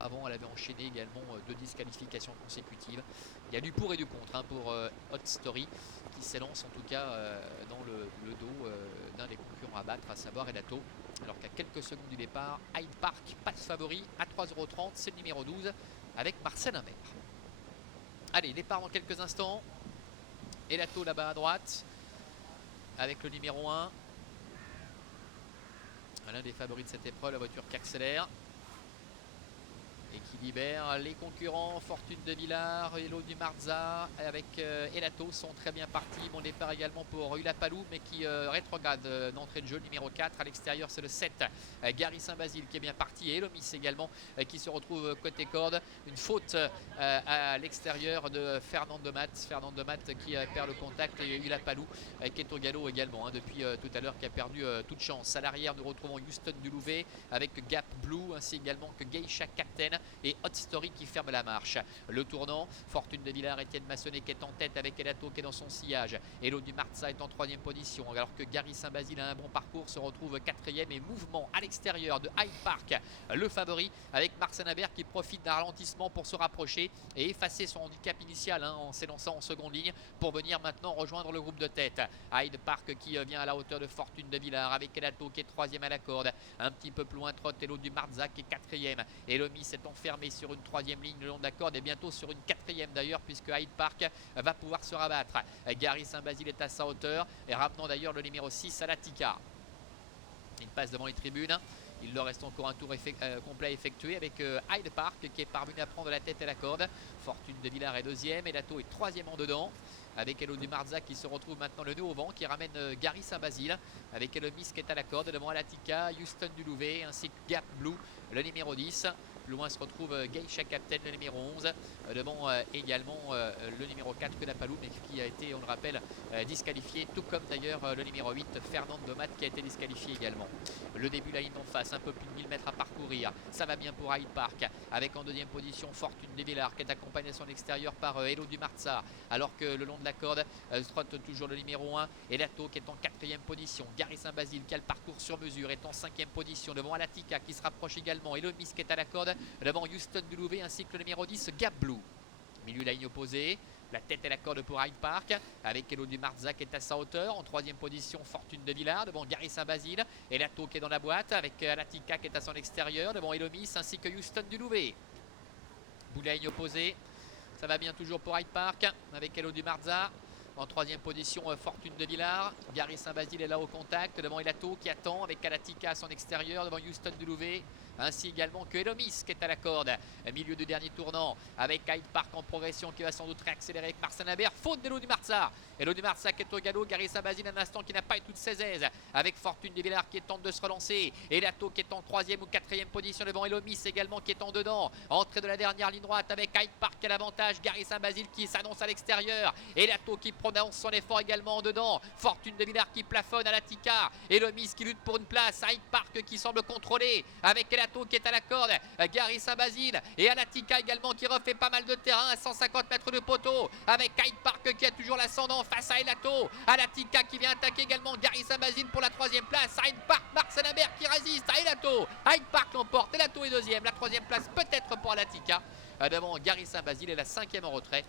Avant, elle avait enchaîné également 2 disqualifications consécutives. Il y a du pour et du contre pour Hot Story qui s'élance en tout cas dans le dos d'un des concurrents à battre, à savoir Elato. Alors qu'à quelques secondes du départ, Hyde Park passe favori à 3,30 €, c'est le numéro 12 avec Marcel Imbert. Allez, départ dans quelques instants. Elato là-bas à droite avec le numéro 1. L'un des favoris de cette épreuve, la voiture qui accélère et qui libère les concurrents. Fortune de Villars, Hello du Marza avec Elato sont très bien partis. Bon départ également pour Ulapalou, mais qui rétrograde d'entrée de jeu. Le numéro 4 à l'extérieur, c'est le 7 Gary Saint-Basile qui est bien parti, et Elomis également qui se retrouve côté corde. Une faute à l'extérieur de Fernando Matt qui perd le contact, et Ulapalou qui est au galop également depuis tout à l'heure, qui a perdu toute chance. À l'arrière, nous retrouvons Houston Dulouvet avec Gap Blue, ainsi également que Geisha Captain et Hot Story qui ferme la marche. Le tournant, Fortune de Villars, Étienne Massonnet qui est en tête avec Elato qui est dans son sillage. Hello du Marza est en 3e position, alors que Gary Saint-Basile a un bon parcours, se retrouve 4e, et mouvement à l'extérieur de Hyde Park, le favori, avec Marcel Imbert qui profite d'un ralentissement pour se rapprocher et effacer son handicap initial en s'élançant en seconde ligne pour venir maintenant rejoindre le groupe de tête. Hyde Park qui vient à la hauteur de Fortune de Villars avec Elato qui est 3e à la corde. Un petit peu plus loin, trotte Hello du Marza qui est 4e. Elomis est enfermé sur une 3e ligne le long de la corde, et bientôt sur une 4e d'ailleurs, puisque Hyde Park va pouvoir se rabattre. Gary Saint-Basile est à sa hauteur, et ramenant d'ailleurs le numéro 6 à l'Attica. Il passe devant les tribunes. Il leur reste encore un tour complet à effectuer avec Hyde Park qui est parvenu à prendre la tête à la corde. Fortune de Villars est 2e, Elato est 3e en dedans, avec Hello du Marza qui se retrouve maintenant le nez au vent, qui ramène Gary Saint-Basile, avec Elomis qui est à la corde, devant Alatica, Houston Dulouvet ainsi que Gap Blue, le numéro 10. Plus loin se retrouve Geisha Captain, le numéro 11, devant également le numéro 4 Ulapalou, mais qui a été, on le rappelle, disqualifié, tout comme d'ailleurs le numéro 8 Fernando Matt qui a été disqualifié également. Le début, la ligne en face, un peu plus de 1000 mètres à parcourir, ça va bien pour Hyde Park, avec en 2e position Fortune de Villars qui est accompagné à son extérieur par Hello du Marza, alors que le long de la corde trotte toujours le numéro 1 Elato qui est en 4e position. Gary Saint-Basile qui a le parcours sur mesure est en 5e position, devant Alatica qui se rapproche également, Elomis qui est à la corde, devant Houston Dulouvet ainsi que le numéro 10 Gap Blue. Milieu de la ligne opposée, la tête et la corde pour Hyde Park, avec Hello du Marza qui est à sa hauteur. En 3e position, Fortune de Villars, devant Gary Saint-Basile. Elato qui est dans la boîte, avec Alatica qui est à son extérieur, devant Elomis ainsi que Houston Dulouvet. Bout de la ligne opposée, ça va bien toujours pour Hyde Park, avec Hello du Marza. En 3e position, Fortune de Villars. Gary Saint-Basile est là au contact, devant Elato qui attend, avec Alatica à son extérieur, devant Houston Dulouvet, ainsi également que Elomis qui est à la corde. Milieu de dernier tournant, avec Hyde Park en progression qui va sans doute réaccélérer avec Marcel Imbert. Faute d'Hello du Marza. Hello du Marza qui est au galop, Gary Saint-Basile un instant qui n'a pas eu toute ses aises, avec Fortune de Villars qui tente de se relancer. Elato qui est en 3e ou 4e position, devant Elomis également qui est en dedans. Entrée de la dernière ligne droite avec Hyde Park à l'avantage, Gary Saint-Basile qui s'annonce à l'extérieur. Elato qui prononce son effort également en dedans. Fortune de Villars qui plafonne à l'Attica. Elomis qui lutte pour une place. Hyde Park qui semble contrôler, avec Elato qui est à la corde. Gary Saint-Basile et Alatica également qui refait pas mal de terrain à 150 mètres de poteau, avec Hyde Park qui a toujours l'ascendant face à Elato. Alatica qui vient attaquer également Gary Saint-Basile pour la 3e place. Hyde Park, Marcel Imbert qui résiste à Elato. Hyde Park l'emporte. Elato est 2e. La 3e place peut-être pour Alatica, devant Gary Saint-Basile, et la 5e en retrait